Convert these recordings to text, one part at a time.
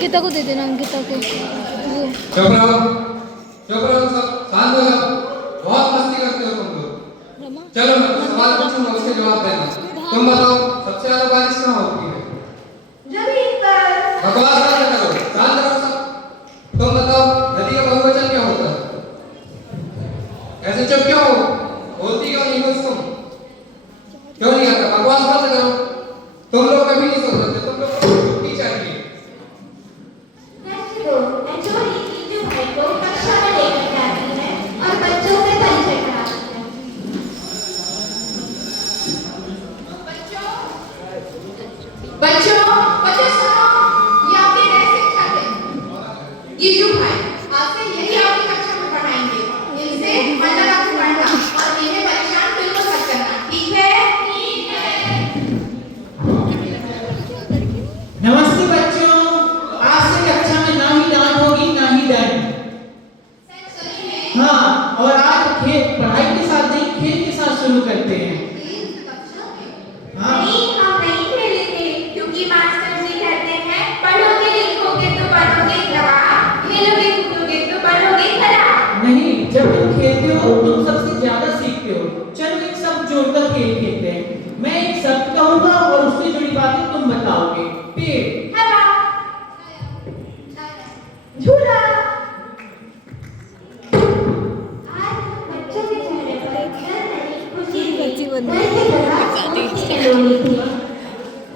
अंकिता को दे देना, अंकिता को वो। चुप रहो सब, शांत हो जाओ। बहुत मस्ती करते हो तुम लोग। चलो मैं कुछ सवाल पूछूंगा, उसके जवाब देना। तुम बताओ सबसे ज्यादा बारिश कहाँ होती है? जमीन पर। बकवास मत करो, शांत रहो सब। तुम बताओ नदी का बहुवचन क्या होता है? ऐसे चुप क्यों हो? बोलती क्यों नहीं कुछ तुम? क्यों नहीं आता? बकवास मत करो। तुम लोग कभी नहीं सो सकते, तुम लोग को छुट्टी चाहिए। को कक्षा में लेकर जाती है और बच्चों से परिचय कराती है। बच्चों सुनो, ये आपके नए शिक्षक हैं, गीजू भाई। आज से यही आपकी कक्षा में पढ़ाएंगे। इनसे मन लगा के पढ़ना और इन्हें परेशान बिल्कुल मत करना, ठीक है? ठीक है। नमस्ते बच्चों, आज से कक्षा में ना ही डांट होगी ना ही डर। हाँ, और आज पढ़ाई के साथ नहीं खेल के साथ शुरू करते हैं। हाँ। नहीं, हम नहीं खेलेंगे क्योंकि मास्टर जी कहते हैं पढ़ोगे लिखोगे तो बनोगे नवाब, खेलोगे कूदोगे तो बनोगे खराब। नहीं, जब तुम खेलते हो तुम सबसे ज्यादा सीखते हो। चलो एक शब्द जोड़कर खेल खेलते हैं। मैं एक शब्द कहूंगा और उससे जुड़ी बातें तुम बताओगे। पेड़, हवा, झूला। आज बच्चों के चेहरे पर डर नहीं, खुशी थी। डर के खिलाफ सोच की लोड़ी थी।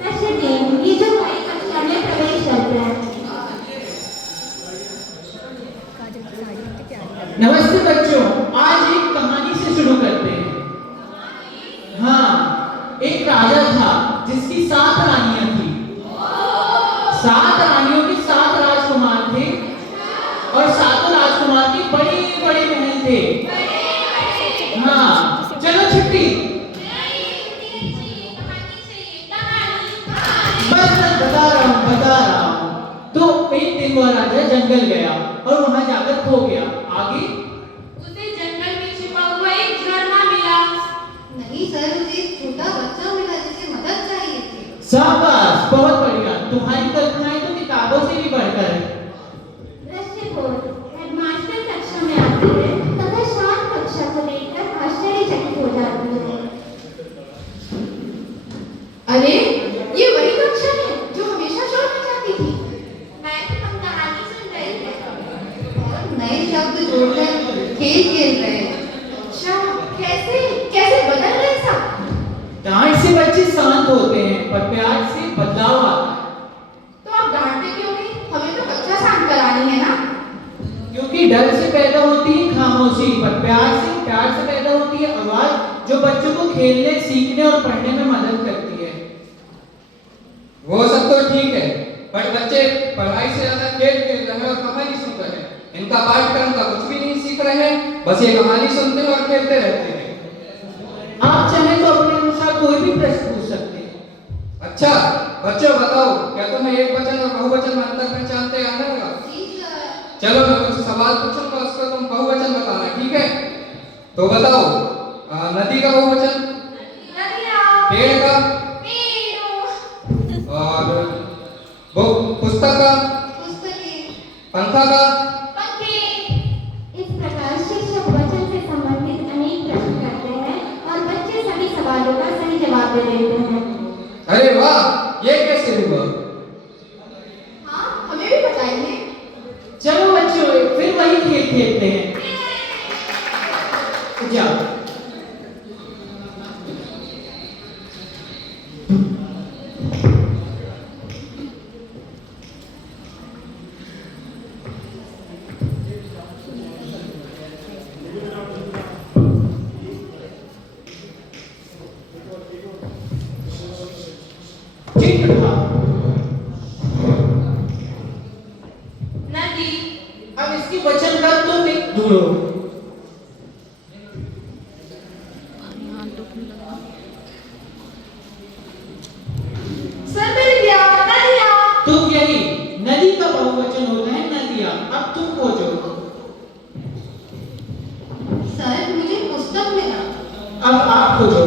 नशे में ये जो भाई कक्षा में प्रवेश करते हैं। नमस्ते बच्चों, आज एक कहानी से शुरू करते हैं। हाँ, एक राजा था जिसकी 7 रानियां थी। 7 रानियों के 7 राजकुमार थे और 7 राजकुमार के बड़े बड़े महल थे। हाँ, चलो छुट्टी। बस बता रहा हूँ। तो एक दिन वह राजा जंगल गया और वहां जाकर खो गया। आगे उसे जंगल में छिपा हुआ एक झरना मिला। नहीं सर, मुझे एक छोटा बच्चा मिला जिसे मदद चाहिए थी। शाबाश, बहुत बढ़िया। तुम्हारी कल्पनाएं तो किताबों से भी बढ़कर है। हेडमास्टर कक्षा में आती है तथा शांत कक्षा को देखकर आश्चर्यचकित हो जाती है। अरे, ये वही कक्षा है जो हमेशा शोर मचाती थी। मैम, हम कहानी सुन रहे थे और नए शब्द जोड़कर खेल खेल रहे हैं। अच्छा, कैसे बदल रहे सब? डांट से बच्चे शांत होते हैं पर प्यार से बदलाव आता है। तो आप डांटते क्यों नहीं? हमें तो कक्षा शांत करानी है ना। क्योंकि डर से पैदा होती है खामोशी, पर प्यार से पैदा होती है आवाज जो बच्चों को खेलने, सीखने और पढ़ने में मदद करती है। वो सब तो ठीक है, पर बच्चे पढ़ाई से ज्यादा खेल खेल रहे हैं और कहानी सुन रहे हैं। इनका पाठ्यक्रम का कुछ भी नहीं सीख रहे हैं, बस ये कहानी सुनते हैं और खेलते रहते हैं। आप चाहें तो अपने अनुसार कोई भी प्रश्न पूछ सकते हैं। अच्छा बच्चों बताओ, क्या तुम्हें एक वचन और बहुवचन में अंतर पहचानते आने लगा? चलो मैं कुछ सवाल पूछूंगा, उसका तुम बहुवचन बताना, ठीक है? तो बताओ नदी का बहुवचन, पेड़ का, और पुस्तक का, पंखा का। इस प्रकार शिक्षक वचन से संबंधित अनेक प्रश्न करते हैं और बच्चे सभी सवालों का सही जवाब दे देते हैं। अरे वाह, ये कैसे हुआ? हाँ, हमें भी बताइए। चलो बच्चों, फिर वही खेल खेलते हैं। जाओ। नदी। अब इसके वचन का तुम एक ढूंढो। सर मिल गया, नदिया। तुम यही नदी का बहुवचन होता है नदियां। अब तुम खोजो। सर मुझे पुस्तक मिला। अब आप खोजो।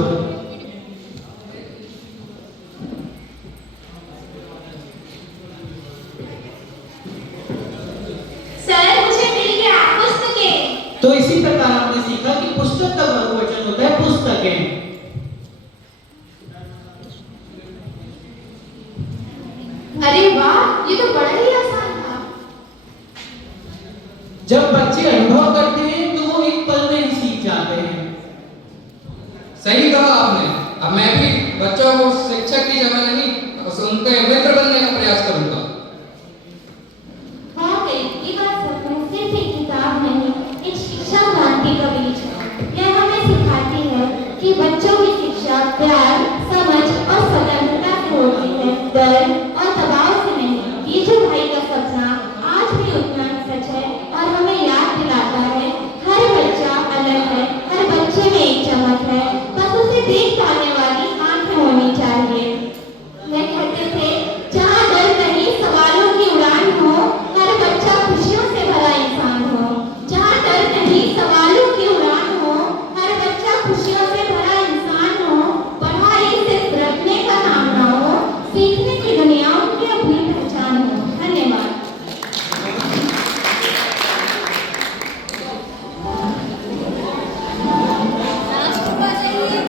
ये तो बड़ा ही आसान था। जब बच्चे अनुभव करते हैं तो वो एक पल में ही सीख जाते हैं। सही कहा आपने।